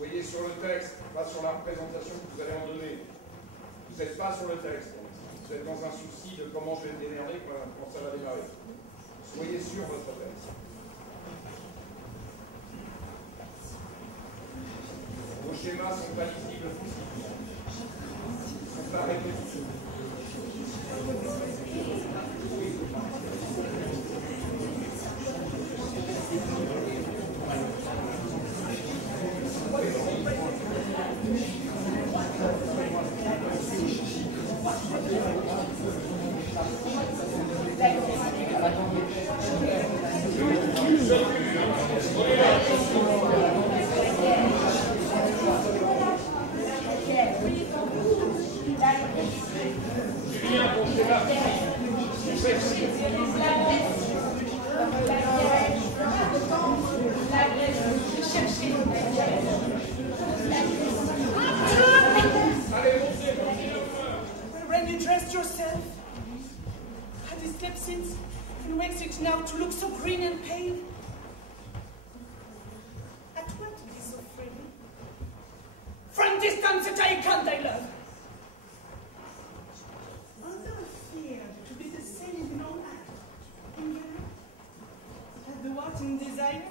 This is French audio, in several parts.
Soyez sur le texte, pas sur la représentation que vous allez en donner. Vous n'êtes pas sur le texte. Vous êtes dans un souci de comment je vais me démerder quand ça va démarrer. Soyez sur votre texte. Vos schémas sont pas lisibles. Ils sont pas répétitifs. When you dressed yourself, had you slept since, and wakes it now to look so green and pale? At what to be so friendly? From distance that I can't I love. Although feared to be the same in all act, and you had the what in desire?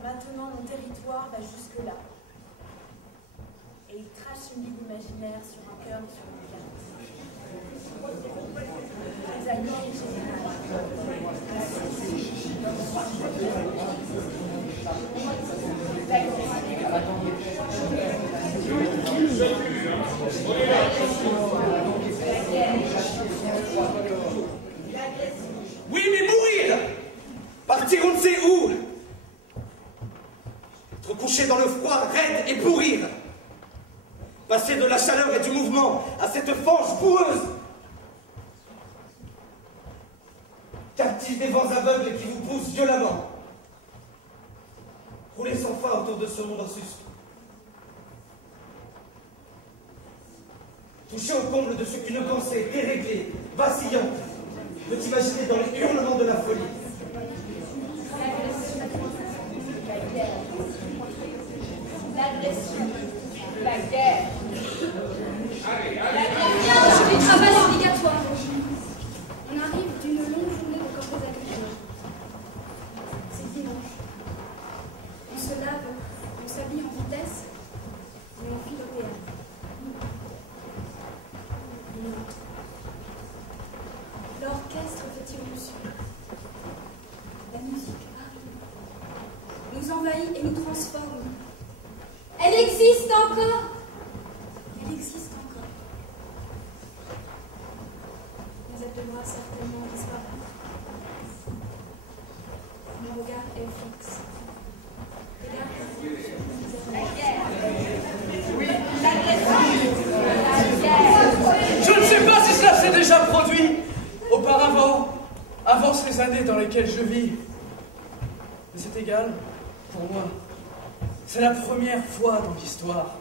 Maintenant, mon territoire va jusque-là. Et il trace une ligne imaginaire sur un cœur sur une carte. Les accords généraux. Oui, mais mourir! Partir on ne sait où! Être couché dans le froid, raide et pourrir. Passer de la chaleur et du mouvement à cette fange boueuse. Captif des vents aveugles qui vous poussent violemment. Rouler sans fin autour de ce monde en suspens. Toucher au comble de ce qu'une pensée déréglée, vacillante, peut imaginer dans les hurlements de la folie. L'agression, la guerre. C'est du travail obligatoire. On arrive d'une longue journée de corps d'agriculture. C'est dimanche. On se lave, on s'habille en vitesse et on file au théâtre. L'orchestre fait irruption. La musique arrive, nous envahit et nous transforme. Elle existe encore. Elle existe encore. Mais elle devra certainement disparaître. Mon regard est fixe. La guerre. Oui, l'agression. La guerre. Je ne sais pas si cela s'est déjà produit auparavant, avant ces années dans lesquelles je vis. Mais c'est égal pour moi. C'est la première fois dans l'histoire.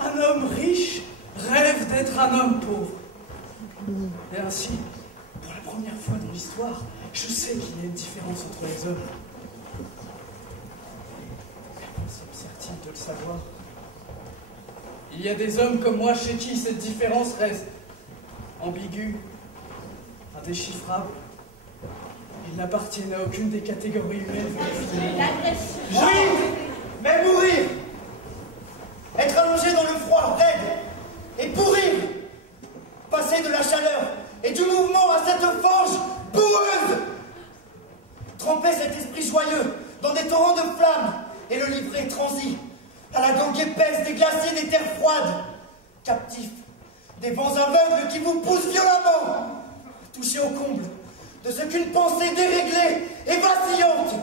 Un homme riche rêve d'être un homme pauvre. Et ainsi, pour la première fois dans l'histoire, je sais qu'il y a une différence entre les hommes. Nous sommes certains de le savoir. Il y a des hommes comme moi chez qui cette différence reste ambiguë, indéchiffrable. Ils n'appartiennent à aucune des catégories humaines. Oui, mais mourir, être allongé dans le froid, raide, et pourrir, passer de la chaleur et du mouvement à cette fange boueuse, tremper cet esprit joyeux dans des torrents de flammes et le livrer transi à la gangue épaisse des glaciers des terres froides, captif des vents aveugles qui vous poussent violemment, toucher au comble de ce qu'une pensée déréglée et vacillante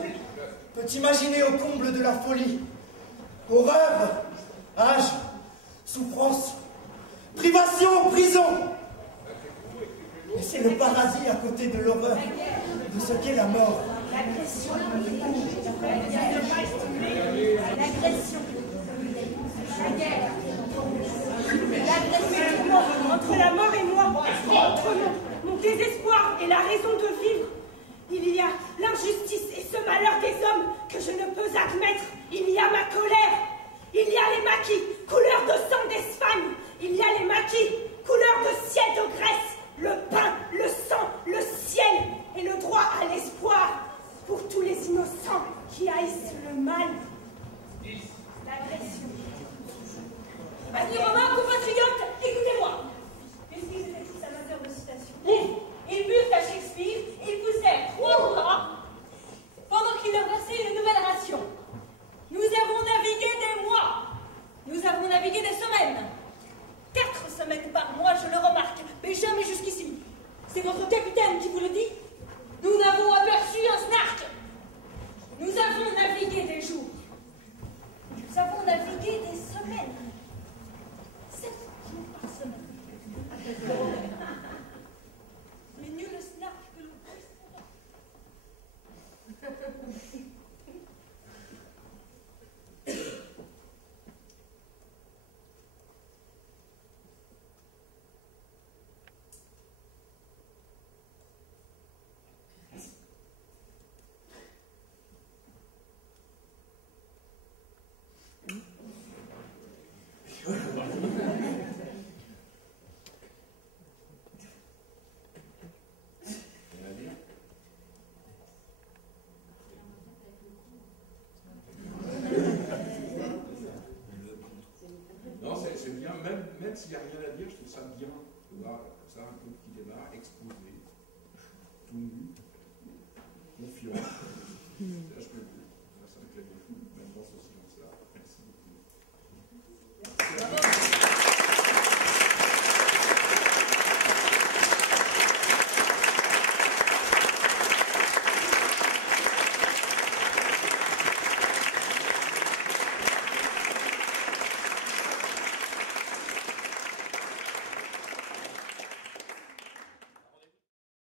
peut imaginer au comble de la folie. Horreur, âge, souffrance, privation, prison. Et c'est le paradis à côté de l'horreur de ce qu'est la mort. L'agression. La guerre. L'agression. Entre la mort et moi, entre mon désespoir et la raison de vivre, il y a l'injustice et ce malheur des hommes que je ne peux admettre. Il y a ma colère. Il y a les maquis, couleur de sang d'Espagne. Il y a les maquis, couleur de ciel de Grèce. Le pain, le sang, le ciel et le droit à l'espoir pour tous les innocents qui haïssent le mal. L'agression. Amis romains, compatriotes, écoutez-moi. Puisqu'ils étaient tous amateurs de citations. Ils burent à Shakespeare, ils poussèrent 3 bras pendant qu'il leur versait une nouvelle ration. Nous avons navigué des mois. Nous avons navigué des semaines. 4 semaines par mois, je le remarque, mais jamais jusqu'ici. C'est votre capitaine qui vous le dit. Nous n'avons aperçu un snark. Nous avons navigué des jours. Nous avons navigué des semaines. 7 jours par semaine. Mais nul snark que l'on puisse Même s'il n'y a rien à dire, je trouve ça bien de voir comme ça un peu qui démarre, exposé, tout nu.